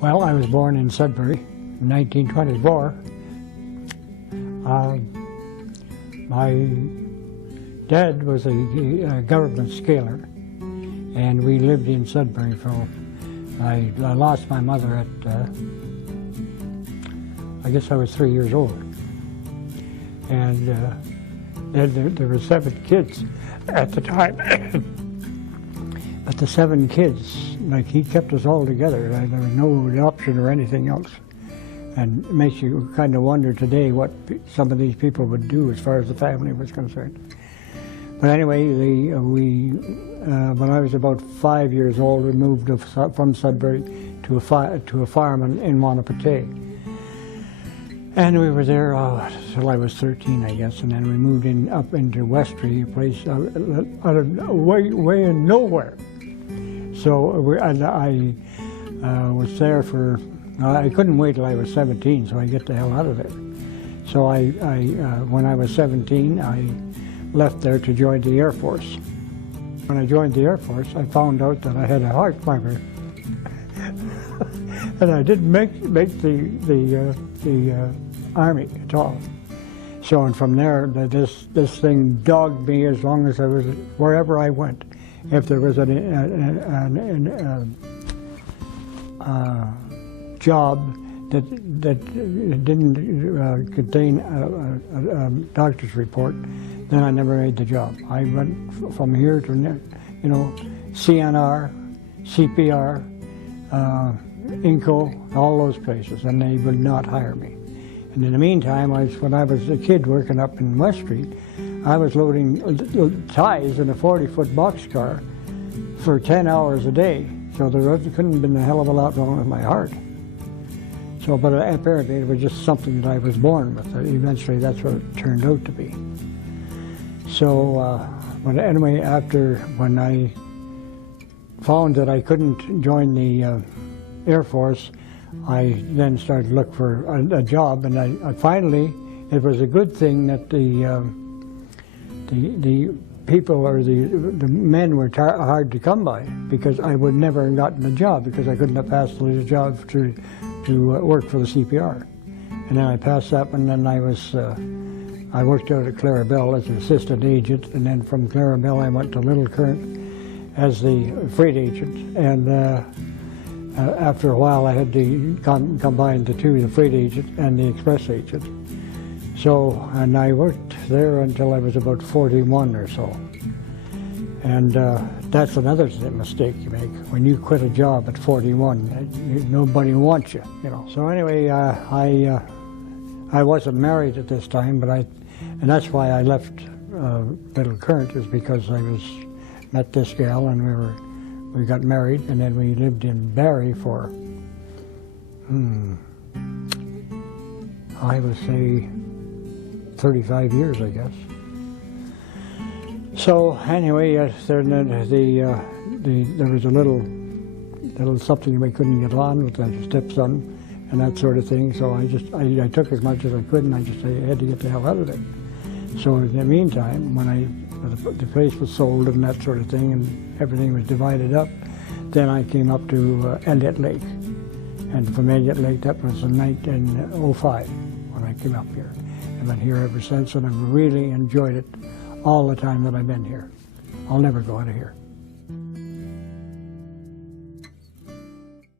Well, I was born in Sudbury in 1924. My dad was a government scaler, and we lived in Sudbury for, I lost my mother at, I guess I was 3 years old. And there were 7 kids at the time. But the 7 kids, like, he kept us all together. There was no adoption or anything else. And it makes you kind of wonder today what some of these people would do as far as the family was concerned. But anyway, when I was about 5 years old, we moved from Sudbury to a farm in Monopatay. And we were there till I was 13, I guess, and then we moved up into Westry, a place out of way in nowhere. So I was there for, I couldn't wait till I was 17, so I get the hell out of there. So when I was 17, I left there to join the Air Force. When I joined the Air Force, I found out that I had a heart murmur. And I didn't make the Army at all. So, and from there, this thing dogged me as long as I was, wherever I went. If there was a job that didn't contain a doctor's report, then I never made the job. I went from here to, you know, CNR, CPR, INCO, all those places, and they would not hire me. And in the meantime, when I was a kid working up in West Street, I was loading ties in a 40-foot boxcar for 10 hours a day. So there couldn't have been a hell of a lot wrong with my heart. So, but apparently it was just something that I was born with. Eventually that's what it turned out to be. So, but anyway, when I found that I couldn't join the Air Force, I then started to look for a job, and I finally, it was a good thing that the people, or the men, were hard to come by, because I would never have gotten a job because I couldn't have passed the job to work for the CPR. And then I passed that one, and I worked out at Clarabelle as an assistant agent, and then from Clarabelle I went to Little Current as the freight agent. And after a while I had to combine the two, the freight agent and the express agent. So, and I worked there until I was about 41 or so. And that's another mistake you make. When you quit a job at 41, nobody wants you, you know. So anyway, I wasn't married at this time, and that's why I left Little Current, is because I met this gal, and we got married, and then we lived in Barrie for, I would say 35 years, I guess. So anyway, there was a little something we couldn't get on with the stepson and that sort of thing. So I took as much as I could, and I had to get the hell out of there. So in the meantime, when the place was sold and that sort of thing, and everything was divided up, then I came up to Elliott Lake. And from Elliott Lake, that was in 1905 when I came up here. I've been here ever since, and I've really enjoyed it all the time that I've been here. I'll never go out of here.